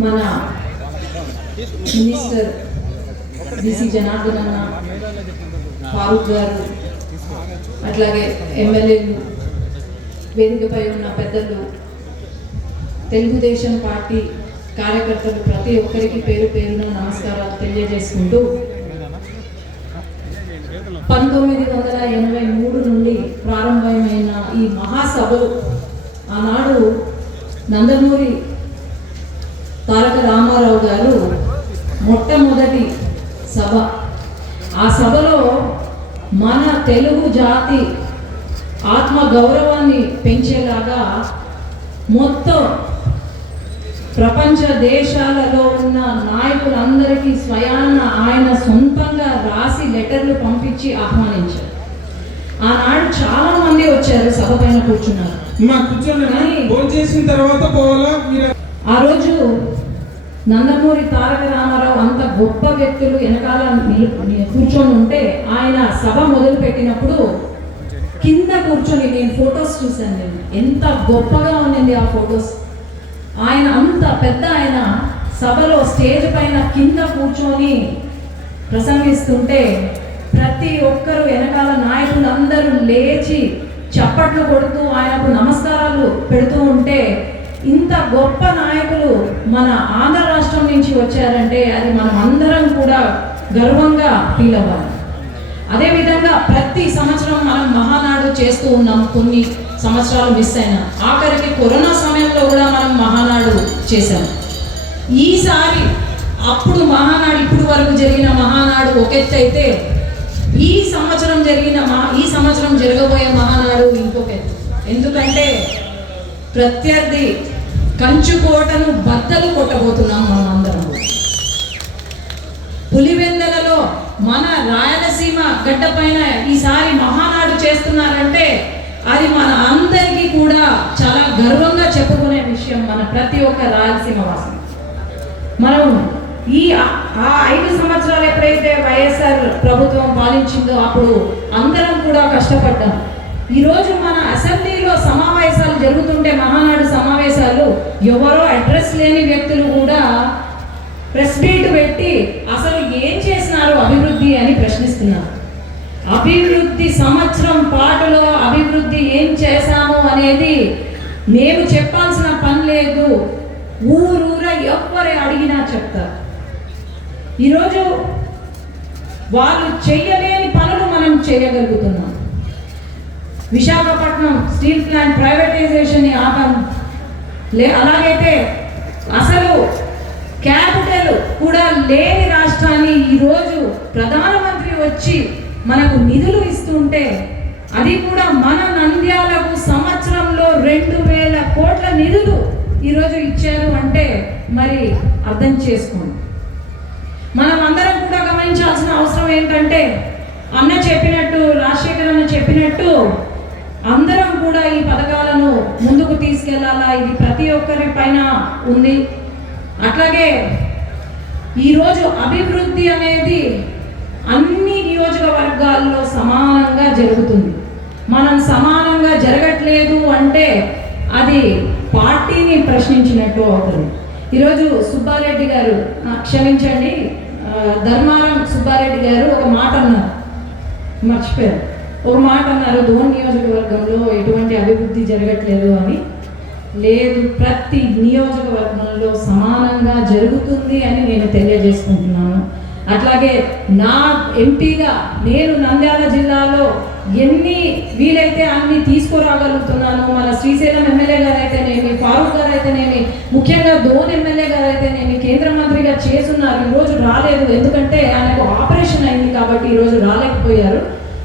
మన minister BC Janardhan అన్న ఫారూక్ గారు అట్లాగే ఎమ్మెల్యేలు వేదికపై ఉన్న పెద్దలు తెలుగుదేశం పార్టీ కార్యకర్తలు ప్రతి ఒక్కరికి పేరు పేరున నమస్కారాలు తెలియజేసుకుంటూ పంతొమ్మిది వందల ఎనభై మూడు నుండి ప్రారంభమైన ఈ మహాసభలు ఆనాడు నందమూరి తారక రామారావు గారు మొట్టమొదటి సభ. ఆ సభలో మన తెలుగు జాతి ఆత్మ గౌరవాన్ని పెంచేలాగా మొత్తం ప్రపంచ దేశాలలో ఉన్న నాయకులందరికీ స్వయాన ఆయన సొంతంగా రాసి లెటర్లు పంపించి ఆహ్వానించారు. ఆనాడు చాలా మంది వచ్చారు సభ పైన కూర్చున్నారు. మా కూర్చోండి కానీ- భోజనం చేసిన తర్వాత పోవాలా? మీరు ఆ రోజు నందమూరి తారక రామారావు అంత గొప్ప వ్యక్తులు వెనకాల కూర్చొని ఉంటే ఆయన సభ మొదలు పెట్టినప్పుడు కింద కూర్చొని నేను ఫొటోస్ చూశాను నేను. ఎంత గొప్పగా ఉన్నింది ఆ ఫొటోస్. ఆయన అంత పెద్ద ఆయన సభలో స్టేజ్ పైన కింద కూర్చొని ప్రసంగిస్తుంటే ప్రతి ఒక్కరు వెనకాల నాయకులు అందరూ లేచి చప్పట్లు కొడుతూ ఆయనకు నమస్కారాలు పెడుతూ ఉంటే ఇంత గొప్ప నాయకులు మన ఆంధ్ర రాష్ట్రం నుంచి వచ్చారంటే అది మనం అందరం కూడా గర్వంగా ఫీల్ అవ్వాలి. అదేవిధంగా ప్రతి సంవత్సరం మనం మహానాడు చేస్తూ ఉన్నాం. కొన్ని సంవత్సరాలు మిస్ అయినా. ఆఖరికి కరోనా సమయంలో కూడా మనం మహానాడు చేశాం. ఈసారి అప్పుడు మహానాడు ఇప్పుడు వరకు జరిగిన మహానాడు ఒక ఈ సంవత్సరం జరిగిన మహా ఈ సంవత్సరం జరగబోయే మహానాడు ఇంకొక ఎత్తు. ఎందుకంటే ప్రత్యర్థి కంచుకోటను బద్దలు కొట్టబోతున్నాం మనం అందరం పులివెందలలో మన రాయలసీమ గడ్డ పైన ఈసారి మహానాడు చేస్తున్నారంటే అది మన అందరికీ కూడా చాలా గర్వంగా చెప్పుకునే విషయం మన ప్రతి ఒక్క రాయలసీమ వాసి మనం ఈ ఆ- ఐదు సంవత్సరాలు ఎప్పుడైతే వైఎస్ఆర్ ప్రభుత్వం పాలించిందో అప్పుడు అందరం కూడా కష్టపడ్డాం. ఈరోజు మన అసెంబ్లీలో సమావేశం జరుగుతుంటే మహానాడు సమావేశాలు ఎవరో అడ్రస్ లేని వ్యక్తులు కూడా ప్రెస్ మీట్ పెట్టి అసలు ఏం చేసినారు అభివృద్ధి అని ప్రశ్నిస్తున్నారు. అభివృద్ధి సంవత్సరం పాటులో అభివృద్ధి ఏం చేశాము అనేది మేము చెప్పాల్సిన పని లేదు. ఊరూర ఎవ్వరు అడిగినా చెప్తారు. ఈరోజు వాళ్ళు చేయలేని పనులు మనం చేయగలుగుతున్నాం. విశాఖపట్నం స్టీల్ ప్లాంట్ ప్రైవేటైజేషన్ ఆపం. లే అలాగైతే అసలు క్యాపిటల్ కూడా లేని రాష్ట్రాన్ని ఈరోజు ప్రధానమంత్రి వచ్చి మనకు నిధులు ఇస్తుంటే అది కూడా మన నంద్యాలకు సంవత్సరంలో రెండు వేల కోట్ల నిధులు ఈరోజు ఇచ్చారు అంటే మరి అర్థం చేసుకోండి. మనం అందరం కూడా గమనించాల్సిన అవసరం ఏంటంటే అన్న చెప్పినట్టు రాజశేఖర్ అన్న చెప్పినట్టు అందరం కూడా ఈ పథకాలను ముందుకు తీసుకెళ్ళాలా? ఇది ప్రతి ఒక్కరి పైన ఉంది. అట్లాగే ఈరోజు అభివృద్ధి అనేది అన్ని నియోజకవర్గాల్లో సమానంగా జరుగుతుంది. మనం సమానంగా జరగట్లేదు అంటే అది పార్టీని ప్రశ్నించినట్టు అవుతుంది. ఈరోజు సుబ్బారెడ్డి గారు క్షమించండి ధర్మారం సుబ్బారెడ్డి గారు ఒక మాట అన్నారు. మర్చిపోయారు ఒక మాట అన్నారు ధోన్ నియోజకవర్గంలో ఎటువంటి అభివృద్ధి జరగట్లేదు అని. లేదు ప్రతి నియోజకవర్గంలో సమానంగా జరుగుతుంది అని నేను తెలియజేసుకుంటున్నాను. అట్లాగే నా ఎంపీగా నేను నంద్యాల జిల్లాలో ఎన్ని వీలైతే అన్ని తీసుకురాగలుగుతున్నాను మన శ్రీశైలం ఎమ్మెల్యే గారు అయితేనేమి ఫారూక్ గారు అయితేనేమి ముఖ్యంగా ధోన్ ఎమ్మెల్యే గారు అయితేనేమి కేంద్ర మంత్రిగా చేస్తున్నారు ఈరోజు రాలేదు. ఎందుకంటే ఆయనకు ఆపరేషన్ అయింది కాబట్టి ఈరోజు రాలేదు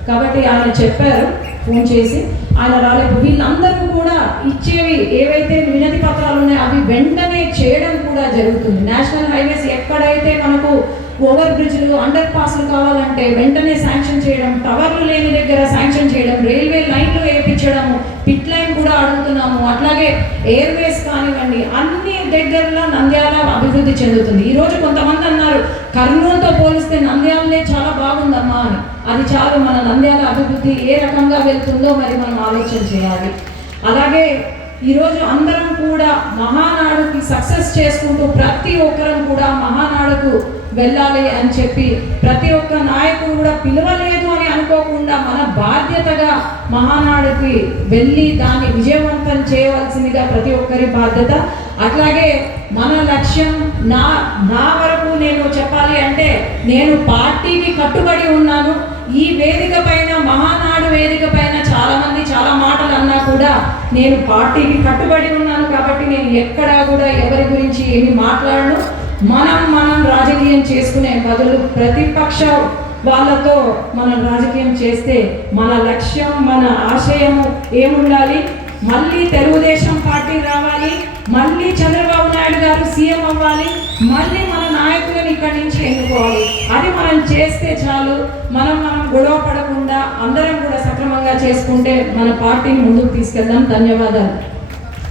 కాబట్టి ఆయన చెప్పారు ఫోన్ చేసి. ఆయన రాలేదు. వీళ్ళందరూ కూడా ఇచ్చేవి ఏవైతే వినతి పత్రాలు ఉన్నాయో అవి వెంటనే చేయడం కూడా జరుగుతుంది. నేషనల్ హైవేస్ ఎక్కడైతే మనకు ఓవర్ బ్రిడ్జ్లు అండర్ పాస్లు కావాలంటే వెంటనే శాంక్షన్ చేయడం టవర్లు లేని దగ్గర శాంక్షన్ చేయడం రైల్వే లైన్లు వేయించడము పిట్ లైన్ కూడా అడుగుతున్నాము. అట్లాగే ఎయిర్వేస్ కానివ్వండి అన్ని దగ్గరలో నంద్యాల అభివృద్ధి చెందుతుంది. ఈరోజు కొంతమంది అన్నారు కర్నూలుతో పోలిస్తే నంద్యాలనే చాలా బాగుందమ్మా అని. అది చాలు మన నంద్యాల అభివృద్ధి ఏ రకంగా వెళ్తుందో మరి మనం ఆలోచన చేయాలి. అలాగే ఈరోజు అందరం కూడా మహానాడుకి సక్సెస్ చేసుకుంటూ ప్రతి ఒక్కరం కూడా మహానాడుకు వెళ్ళాలి అని చెప్పి ప్రతి ఒక్క నాయకుడు కూడా పిలవలేదు. అనుకోకుండా మన బాధ్యతగా మహానాడుకి వెళ్ళి దాన్ని విజయవంతం చేయవలసిందిగా ప్రతి ఒక్కరి బాధ్యత. అట్లాగే మన లక్ష్యం నా నా వరకు నేను చెప్పాలి అంటే నేను పార్టీకి కట్టుబడి ఉన్నాను. ఈ వేదిక పైన మహానాడు వేదిక పైన చాలామంది చాలా మాటలు అన్నా కూడా నేను పార్టీకి కట్టుబడి ఉన్నాను కాబట్టి నేను ఎక్కడా కూడా ఎవరి గురించి ఏమి మాట్లాడను. మనం మనం రాజకీయం చేసుకునే బదులు ప్రతిపక్ష వాళ్ళతో మనం రాజకీయం చేస్తే మన లక్ష్యం మన ఆశయము ఏముండాలి? మళ్ళీ తెలుగుదేశం పార్టీ రావాలి మళ్ళీ చంద్రబాబు నాయుడు గారు సీఎం అవ్వాలి మళ్ళీ మన నాయకులను ఇక్కడి నుంచి ఎన్నుకోవాలి. అది మనం చేస్తే చాలు. మనం మనం గొడవ పడకుండా అందరం కూడా సక్రమంగా చేసుకుంటే మన పార్టీని ముందుకు తీసుకెళ్దాం. ధన్యవాదాలు.